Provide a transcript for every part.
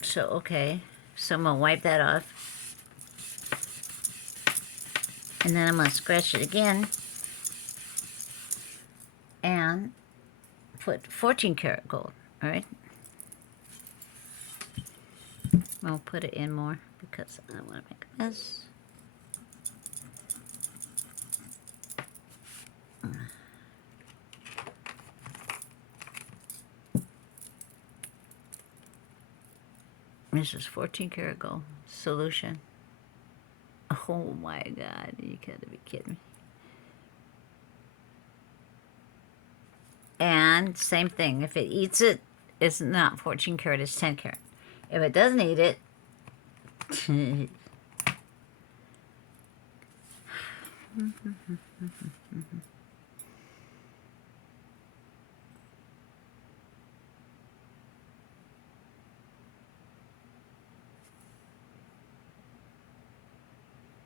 So, okay. So I'm going to wipe that off. And then I'm going to scratch it again. And put 14 karat gold. All right. I'll put it in more because I don't want to make a mess. This is 14 karat gold solution. Oh my God, you gotta be kidding me. And same thing, if it eats it, it's not 14 karat, it's 10 karat. If it doesn't eat it,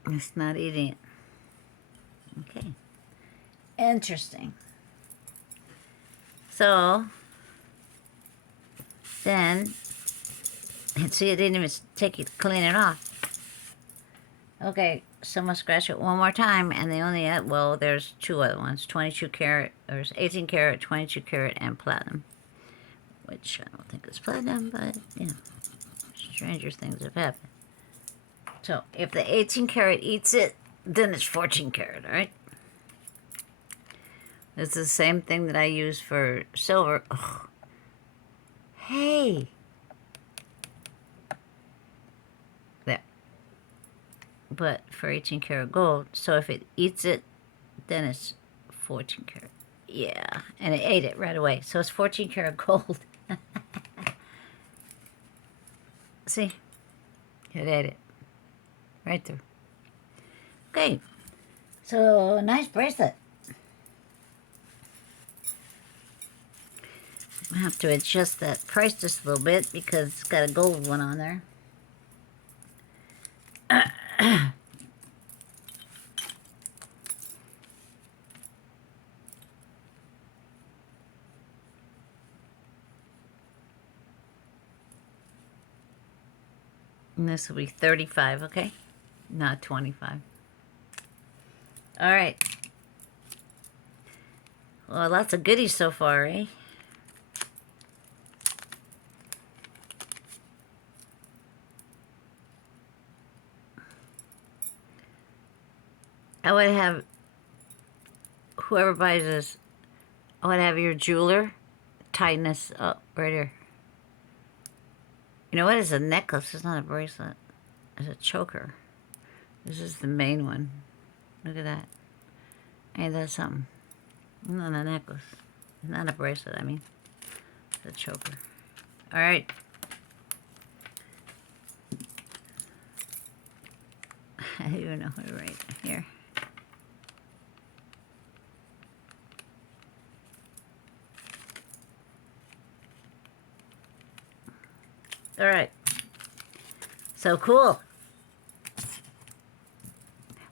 it's not eating it. Okay. Interesting. So, then, and see, it didn't even take you to clean it off. Okay, so I'm going to scratch it one more time, and they only had, well, there's two other ones, 22 karat, there's 18 karat, 22 karat, and platinum, which I don't think is platinum, but, you know, stranger things have happened. So, if the 18 karat eats it, then it's 14 karat, all right? It's the same thing that I use for silver. Ugh. Hey! There. But for 18 karat gold, so if it eats it, then it's 14 karat. Yeah, and it ate it right away. So it's 14 karat gold. See? It ate it. Right through. Okay. So, nice bracelet. I have to adjust that price just a little bit because it's got a gold one on there. And this will be 35, okay? Not 25. All right. Well, lots of goodies so far, eh? I would have, whoever buys this, I would have your jeweler tighten this up right here. You know what? It's a necklace. It's not a bracelet. It's a choker. This is the main one. Look at that. Ain't that something? Not a necklace. It's not a bracelet, I mean. It's a choker. All right. I don't even know how to write here. All right. So cool.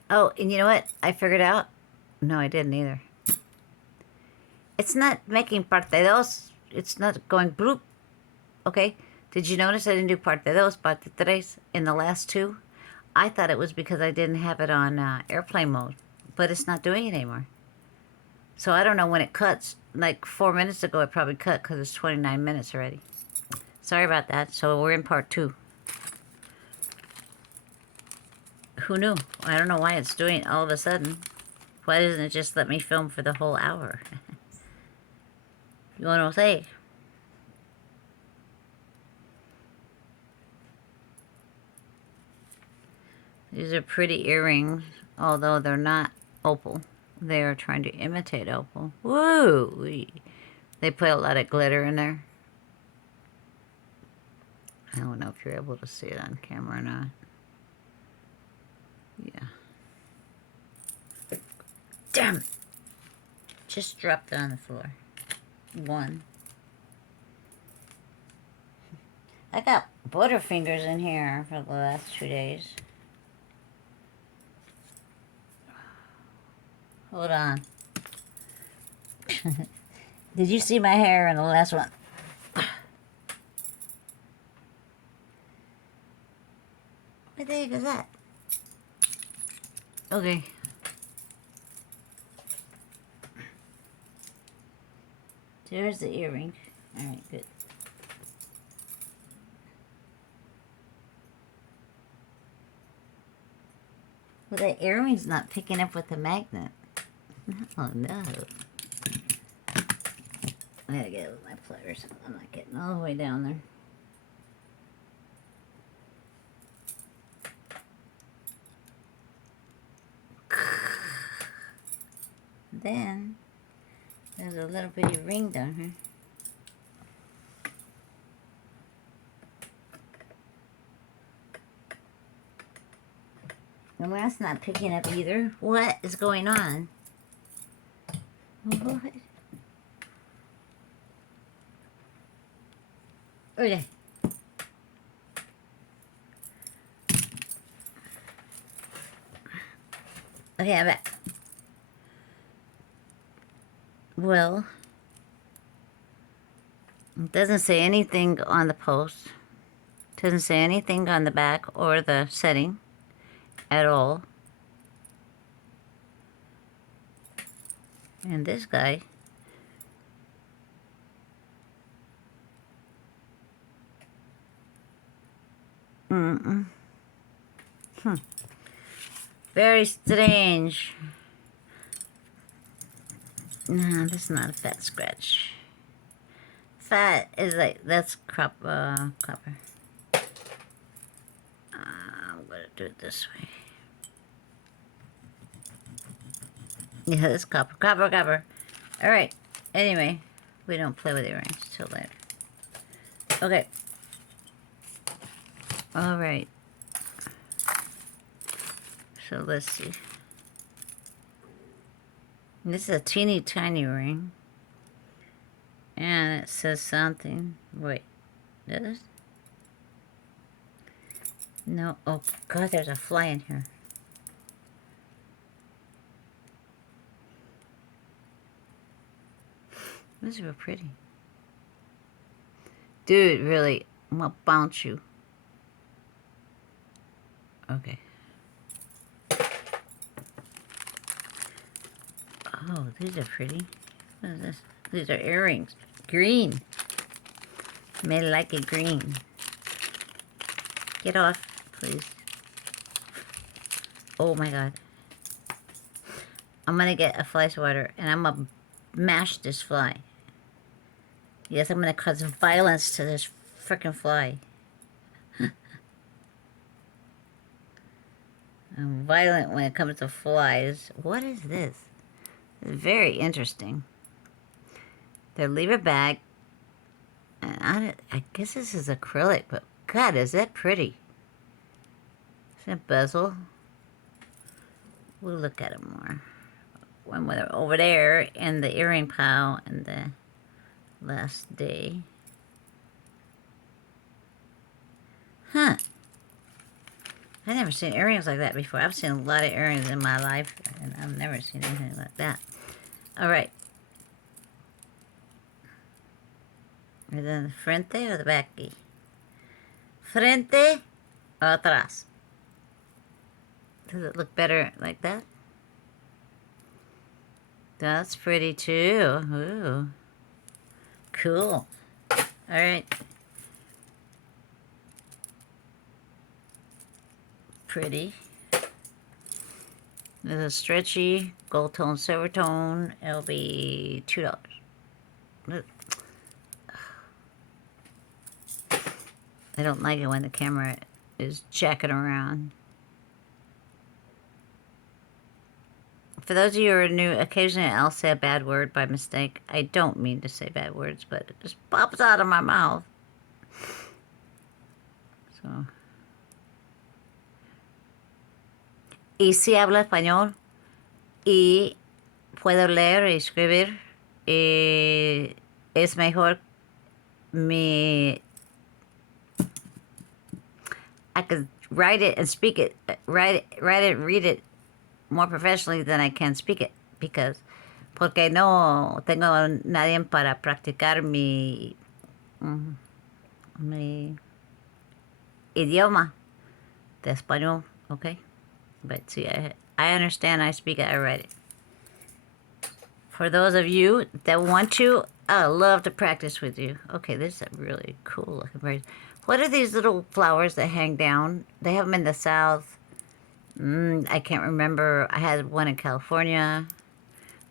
Oh, and you know what? I figured out. No, I didn't either. It's not making parte dos. It's not going bloop. Okay. Did you notice I didn't do parte dos, parte tres in the last two? I thought it was because I didn't have it on airplane mode, but it's not doing it anymore. So I don't know when it cuts. Like 4 minutes ago, it probably cut because it's 29 minutes already. Sorry about that. So we're in part 2. Who knew? I don't know why it's doing it all of a sudden. Why doesn't it just let me film for the whole hour? You want to say? These are pretty earrings, although they're not opal. They are trying to imitate opal. Woo! They put a lot of glitter in there. I don't know if you're able to see it on camera or not. Yeah. Damn it! Just dropped it on the floor. One. I got Butterfingers in here for the last 2 days. Hold on. Did you see my hair in the last one? What the heck is that? Okay. There's the earring. Alright, good. Well, the earring's not picking up with the magnet. Oh, no. I gotta get it with my pliers. I'm not getting all the way down there. Then, there's a little bitty ring down here. And that's not picking up either. What is going on? What? Okay. Okay, I'm back. Well, it doesn't say anything on the post. It doesn't say anything on the back or the setting at all. And this guy, very strange. No, this is not a fat scratch. Fat is like, that's copper. I'm gonna do it this way. Yeah, this copper. Alright, anyway, we don't play with earrings till later. Okay. Alright. So let's see. This is a teeny tiny ring. And it says something. Wait. Does it? No. Oh, God, there's a fly in here. This is real pretty. Dude, really, I'm gonna bounce you. Okay. Oh, these are pretty. What is this? These are earrings. Green. Made like a green. Get off, please. Oh my God. I'm gonna get a fly swatter and I'm gonna mash this fly. Yes, I'm gonna cause violence to this frickin' fly. I'm violent when it comes to flies. What is this? It's very interesting. Their lever bag. And I guess this is acrylic, but God, is that pretty. Is that bezel? We'll look at it more. One over there in the earring pile and the last day. Huh. I've never seen earrings like that before. I've seen a lot of earrings in my life, and I've never seen anything like that. Alright. And then the frente or the backy? Frente or atrás? Does it look better like that? That's pretty too. Ooh. Cool. Alright. Pretty. There's a stretchy gold tone, silver tone. It'll be $2. I don't like it when the camera is jacking around. For those of you who are new, occasionally I'll say a bad word by mistake. I don't mean to say bad words, but it just pops out of my mouth. So. Y si hablo español y puedo leer y escribir, y es mejor I could write it and speak it, write it and read it more professionally than I can speak it, because porque no tengo nadie para practicar mi idioma. the español, okay? But see, I understand, I speak it, I write it. For those of you that want to, I love to practice with you. Okay, this is a really cool looking bird. What are these little flowers that hang down? They have them in the South. I can't remember. I had one in California.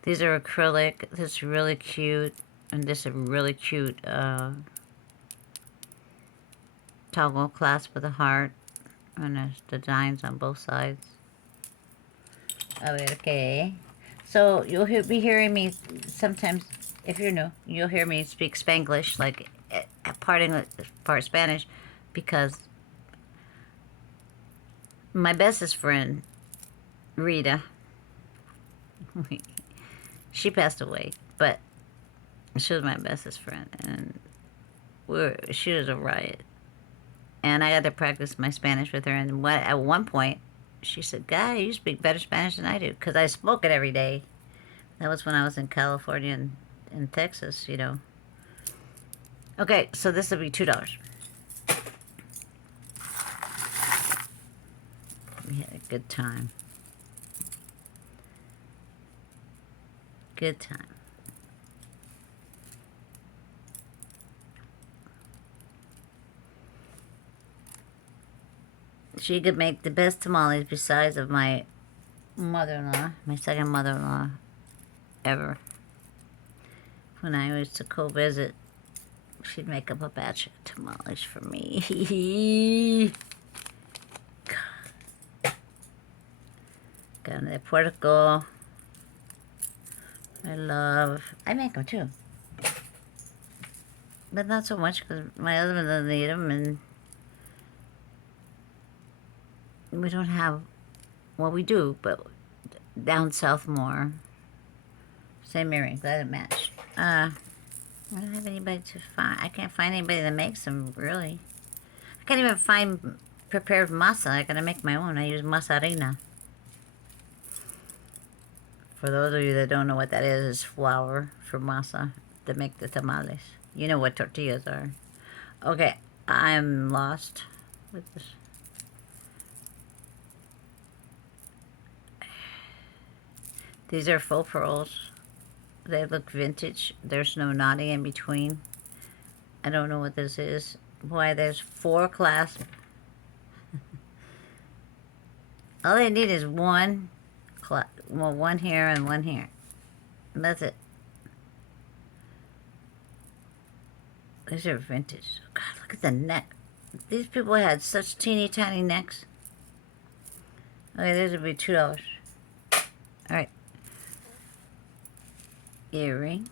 These are acrylic. This is really cute. And this is a really cute toggle clasp with a heart. And there's designs on both sides. Okay. So you'll be hearing me sometimes, if you're new, you'll hear me speak Spanglish, like part English, part Spanish, because my bestest friend, Rita, she passed away, but she was my bestest friend, and she was a riot. And I got to practice my Spanish with her, and at one point, she said, "Guy, you speak better Spanish than I do," because I spoke it every day. That was when I was in California and in Texas, you know. Okay, so this will be $2. We had a good time. Good time. She could make the best tamales besides of my mother-in-law, my second mother-in-law ever. When I used to co-visit, she'd make up a batch of tamales for me. Carne de puerco. I make them too. But not so much because my husband doesn't eat them, and we don't have, well, we do, but down south more. Same earrings, that didn't match. I don't have anybody to find. I can't find anybody that makes them, really. I can't even find prepared masa. I gotta make my own. I use masa harina. For those of you that don't know what that is, it's flour for masa to make the tamales. You know what tortillas are. Okay, I'm lost with this. These are faux pearls. They look vintage. There's no knotty in between. I don't know what this is. Boy, there's 4 clasps. All they need is one here and one here. And that's it. These are vintage. Oh God, look at the neck. These people had such teeny tiny necks. Okay, these would be $2. Alright. Earring.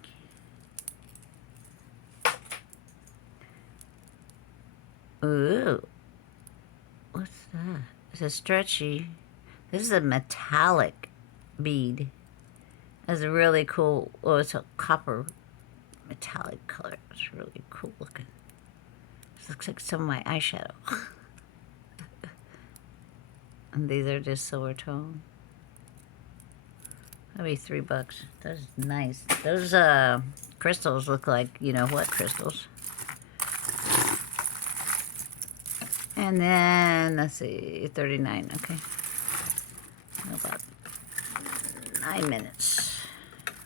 Ooh. What's that? It's a stretchy. This is a metallic bead. It's a really cool, oh, it's a copper metallic color. It's really cool looking. This looks like some of my eyeshadow. And these are just silver tone. That'll be $3. Those are nice. Those crystals look like, you know what crystals. And then, let's see, 39, okay. About 9 minutes.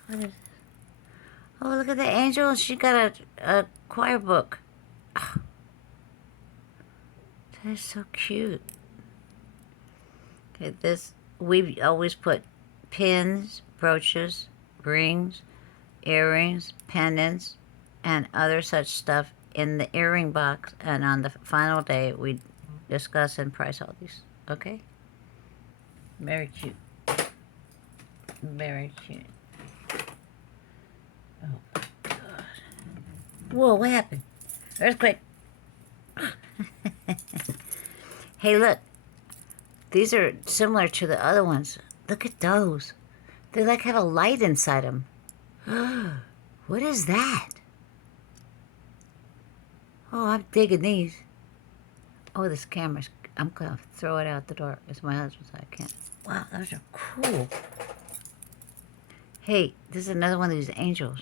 What is, oh, look at the angel. She got a choir book. Oh, that is so cute. Okay, this, we always put pins, brooches, rings, earrings, pendants, and other such stuff in the earring box, and on the final day we discuss and price all these. Okay? Very cute. Very cute. Oh my God. Whoa, what happened? Earthquake. Hey, look. These are similar to the other ones. Look at those. They like have a light inside them. What is that? Oh, I'm digging these. Oh, this camera's, I'm gonna throw it out the door. It's my husband's, I can't. Wow, those are cool. Hey, this is another one of these angels.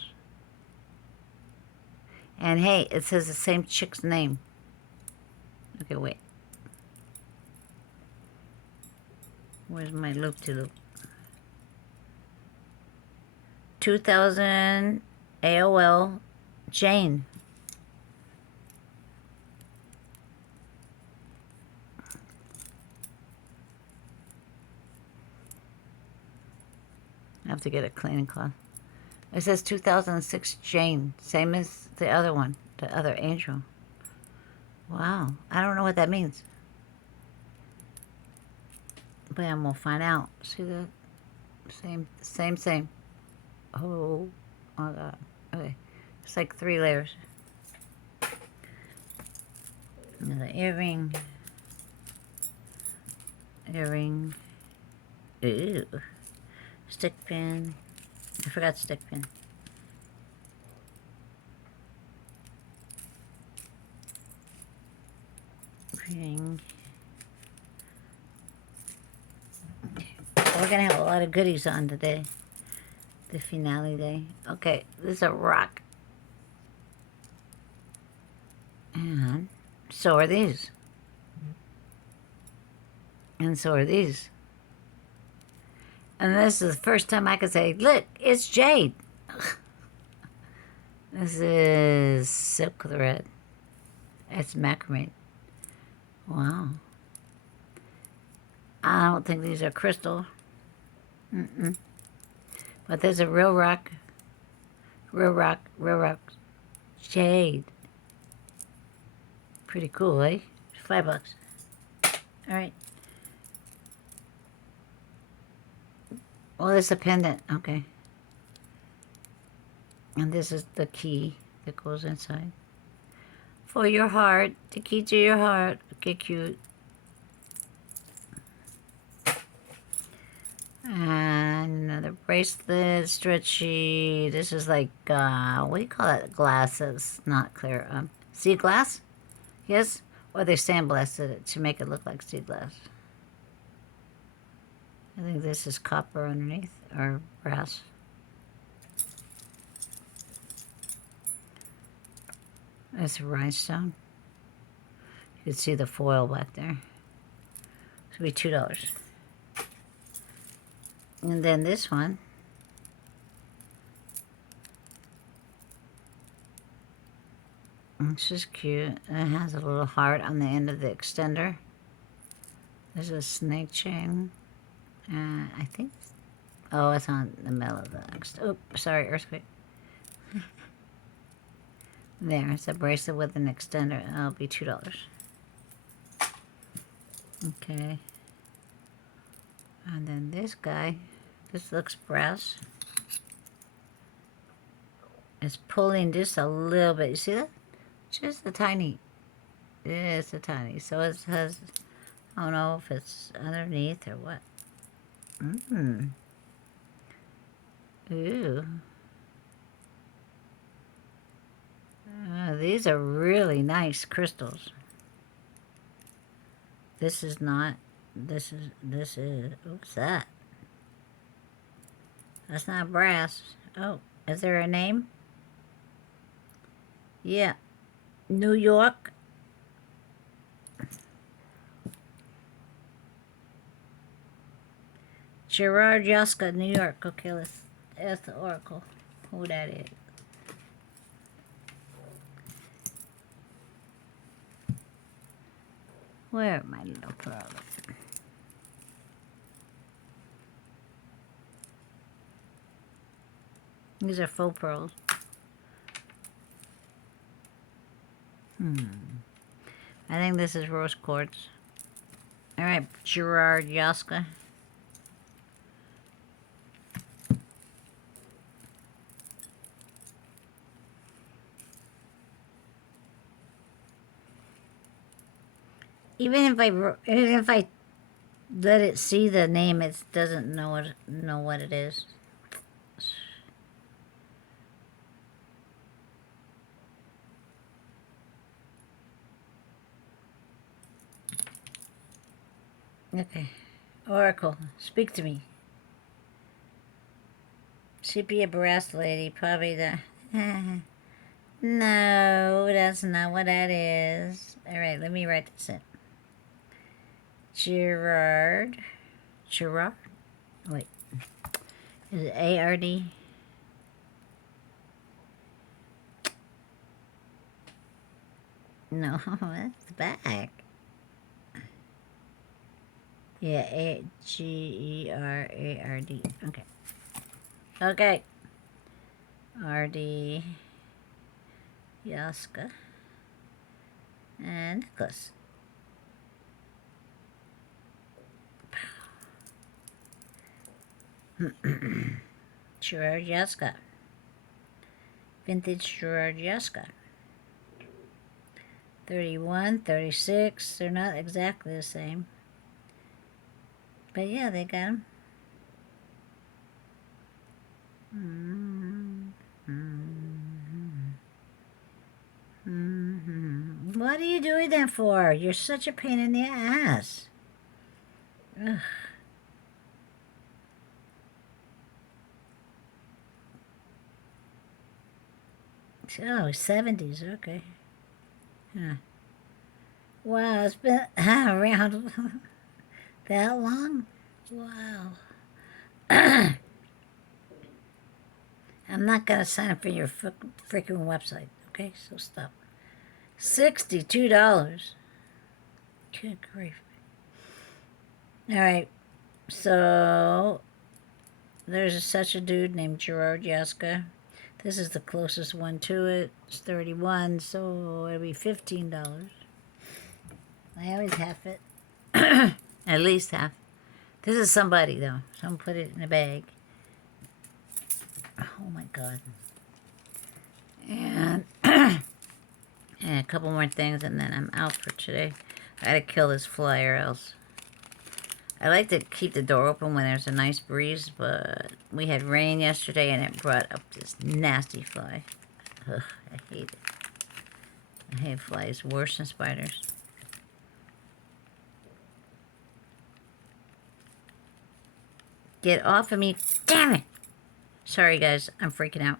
And hey, it says the same chick's name. Okay, wait. Where's my loop-to-loop? 2000 AOL Jane. I have to get a cleaning cloth. It says 2006 Jane, same as the other one, the other angel. Wow, I don't know what that means. But I'm gonna find out. See that? Same. Oh my god. Okay, it's like 3 layers. Another earring. Ew. Stick pin. I forgot stick pin. Ring. We're gonna have a lot of goodies on today. The finale day. Okay, this is a rock. And so are these. And so are these. And this is the first time I could say, look, it's jade. This is silk thread. It's macrame. Wow. I don't think these are crystal. But there's a real rock. Real rock. Jade. Pretty cool, eh? $5. Alright. Well, it's a pendant. Okay. And this is the key that goes inside. For your heart. The key to your heart. Okay, cute. And another bracelet, stretchy. This is like, what do you call it? Glasses, not clear. Sea glass? Yes? Or they sandblasted it to make it look like sea glass. I think this is copper underneath, or brass. That's a rhinestone. You can see the foil back there. This will be $2. And then this one. This is cute. It has a little heart on the end of the extender. There's a snake chain. I think. Oh, it's on the middle of the extender. Oh, sorry, earthquake. There, it's a bracelet with an extender. That'll be $2. Okay. And then this guy. This looks brass. It's pulling just a little bit. You see that? Just a tiny. It's a tiny. So it has, I don't know if it's underneath or what. Ooh. These are really nice crystals. This is not. This is. What's that? That's not brass. Oh, is there a name? Yeah. New York. Gerard Yoska, New York. Okay, let's ask the oracle who that is. Where are my little pearls? These are faux pearls. I think this is rose quartz. Alright, Gerard Yoska. Even if I let it see the name, it doesn't know what it is. Okay. Oracle, speak to me. She'd be a brass lady, probably the... No, that's not what that is. Alright, let me write this in. Gerard Gerard? Wait. Is it A-R-D? No, that's back. Yeah, A-G-E-R-A-R-D. Okay. Okay. R-D. Yaska. And Nicholas. Gerard Yaska. Vintage Gerard Yaska. 31, 36. They're not exactly the same. But yeah, they got them. What are you doing that for? You're such a pain in the ass. Ugh. Oh, 70s, okay. Huh. Wow, it's been around that long? Wow. I'm not going to sign up for your freaking website, okay? So stop. $62. Good grief. All right. So there's such a dude named Gerard Yaska. This is the closest one to it. It's 31, so it'll be $15. I always half it. At least half. This is somebody, though. Someone put it in a bag. Oh, my God. And, and a couple more things, and then I'm out for today. I gotta kill this fly or else. I like to keep the door open when there's a nice breeze, but we had rain yesterday, and it brought up this nasty fly. Ugh, I hate it. I hate flies worse than spiders. Get off of me. Damn it! Sorry, guys. I'm freaking out.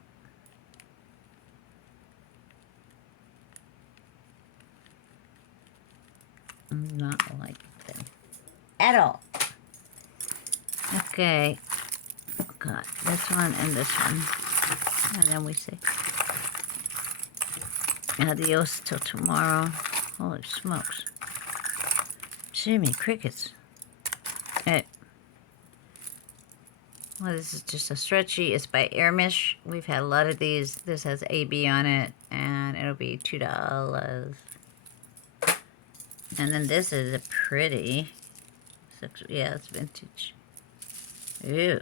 I'm not like them at all. Okay. Got this one and this one. And then we say adios till tomorrow. Holy smokes. Jimmy Crickets. Hey. Well, this is just a stretchy. It's by Airmish. We've had a lot of these. This has AB on it, and it'll be $2. And then this is a pretty, yeah, it's vintage. Ew.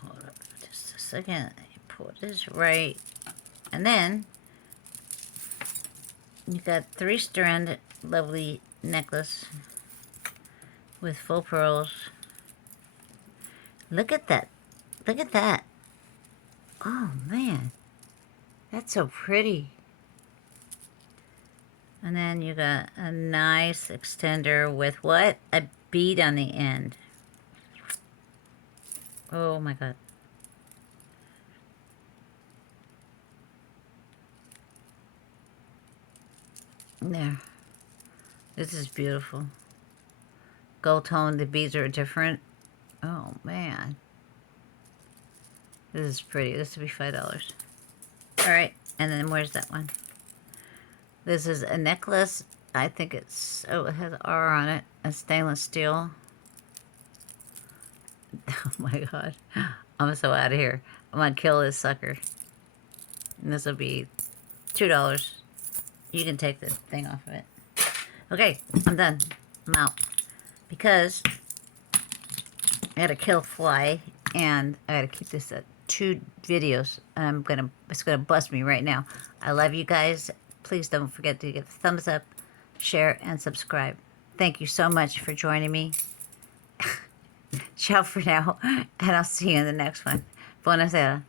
Hold up just a second. Pull this right. And then you got 3-strand lovely necklace with full pearls. Look at that. Look at that. Oh, man. That's so pretty. And then you got a nice extender with what? A bead on the end. Oh, my God. There. This is beautiful. Gold tone, the beads are different. Oh, man. This is pretty. This would be $5. Alright, and then where's that one? This is a necklace. I think it's, oh, it has R on it. A stainless steel. Oh, my God. I'm so out of here. I'm going to kill this sucker. And this will be $2. You can take the thing off of it. Okay, I'm done. I'm out. Because I gotta kill fly, and I gotta keep this at 2 videos. And it's gonna bust me right now. I love you guys. Please don't forget to give a thumbs up, share, and subscribe. Thank you so much for joining me. Ciao for now, and I'll see you in the next one. Buonasera.